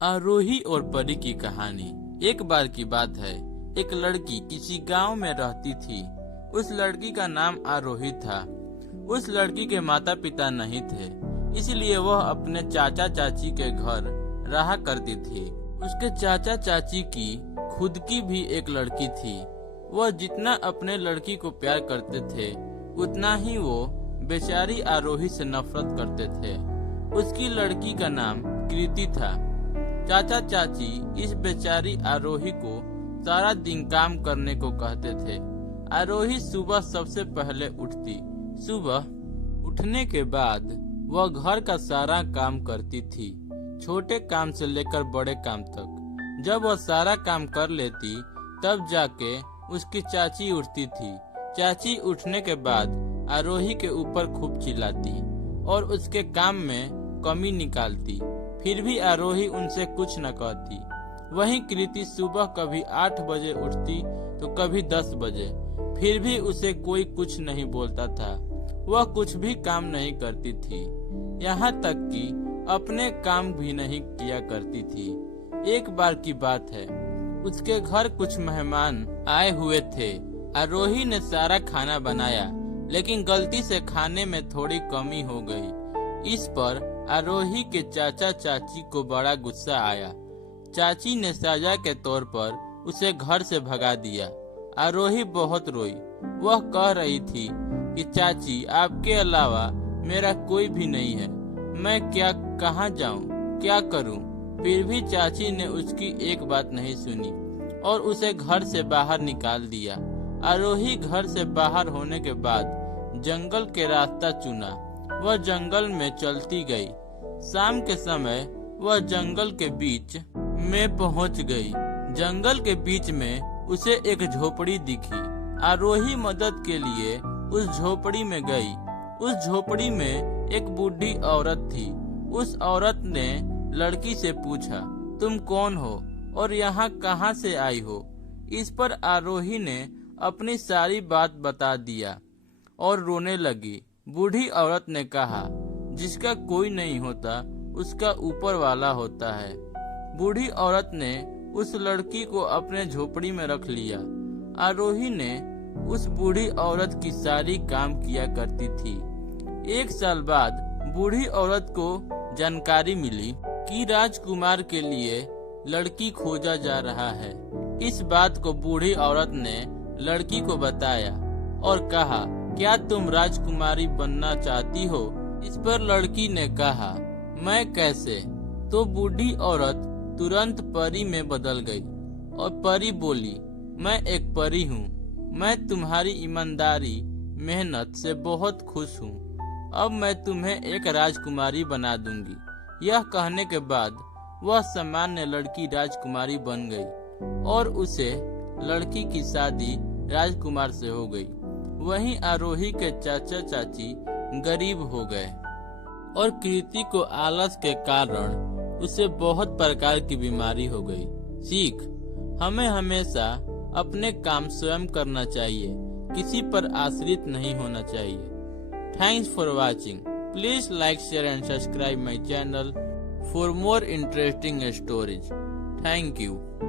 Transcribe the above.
आरोही और परी की कहानी। एक बार की बात है, एक लड़की किसी गांव में रहती थी। उस लड़की का नाम आरोही था। उस लड़की के माता पिता नहीं थे, इसलिए वह अपने चाचा चाची के घर रहा करती थी। उसके चाचा चाची की खुद की भी एक लड़की थी। वह जितना अपने लड़की को प्यार करते थे, उतना ही वो बेचारी आरोही से नफरत करते थे। उसकी लड़की का नाम कृति था। चाचा चाची इस बेचारी आरोही को सारा दिन काम करने को कहते थे। आरोही सुबह सबसे पहले उठती। सुबह उठने के बाद वह घर का सारा काम करती थी, छोटे काम से लेकर बड़े काम तक। जब वह सारा काम कर लेती, तब जाके उसकी चाची उठती थी। चाची उठने के बाद आरोही के ऊपर खूब चिल्लाती और उसके काम में कमी निकालती। फिर भी आरोही उनसे कुछ न कहती। वहीं कृति सुबह कभी 8 बजे उठती तो कभी 10 बजे, फिर भी उसे कोई कुछ नहीं बोलता था। वह कुछ भी काम नहीं करती थी, यहाँ तक कि अपने काम भी नहीं किया करती थी। एक बार की बात है, उसके घर कुछ मेहमान आए हुए थे। आरोही ने सारा खाना बनाया, लेकिन गलती से खाने में थोड़ी कमी हो गई। इस पर आरोही के चाचा चाची को बड़ा गुस्सा आया। चाची ने सजा के तौर पर उसे घर से भगा दिया। आरोही बहुत रोई। वह कह रही थी कि चाची, आपके अलावा मेरा कोई भी नहीं है। मैं कहाँ जाऊं, क्या करूं? फिर भी चाची ने उसकी एक बात नहीं सुनी और उसे घर से बाहर निकाल दिया। आरोही घर से बाहर होने के बाद जंगल के रास्ता चुना। वह जंगल में चलती गई। शाम के समय वह जंगल के बीच में पहुंच गई। जंगल के बीच में उसे एक झोपड़ी दिखी। आरोही मदद के लिए उस झोपड़ी में गई। उस झोपड़ी में एक बूढ़ी औरत थी। उस औरत ने लड़की से पूछा, तुम कौन हो और यहाँ कहाँ से आई हो? इस पर आरोही ने अपनी सारी बात बता दिया और रोने लगी। बूढ़ी औरत ने कहा, जिसका कोई नहीं होता उसका ऊपर वाला होता है। बूढ़ी औरत ने उस लड़की को अपने झोपड़ी में रख लिया। आरोही ने उस बूढ़ी औरत की सारी काम किया करती थी। 1 साल बाद बूढ़ी औरत को जानकारी मिली कि राजकुमार के लिए लड़की खोजा जा रहा है। इस बात को बूढ़ी औरत ने लड़की को बताया और कहा, क्या तुम राजकुमारी बनना चाहती हो? इस पर लड़की ने कहा, मैं कैसे? तो बूढ़ी औरत तुरंत परी में बदल गई और परी बोली, मैं एक परी हूँ। मैं तुम्हारी ईमानदारी मेहनत से बहुत खुश हूँ। अब मैं तुम्हें एक राजकुमारी बना दूंगी। यह कहने के बाद वह सामान्य लड़की राजकुमारी बन गई और उसे लड़की की शादी राजकुमार से हो गई। वहीं आरोही के चाचा चाची गरीब हो गए और कृति को आलस के कारण उसे बहुत प्रकार की बीमारी हो गई। सीख, हमें हमेशा अपने काम स्वयं करना चाहिए, किसी पर आश्रित नहीं होना चाहिए। Thanks for watching. Please like, share and subscribe my channel for more interesting stories. Thank you.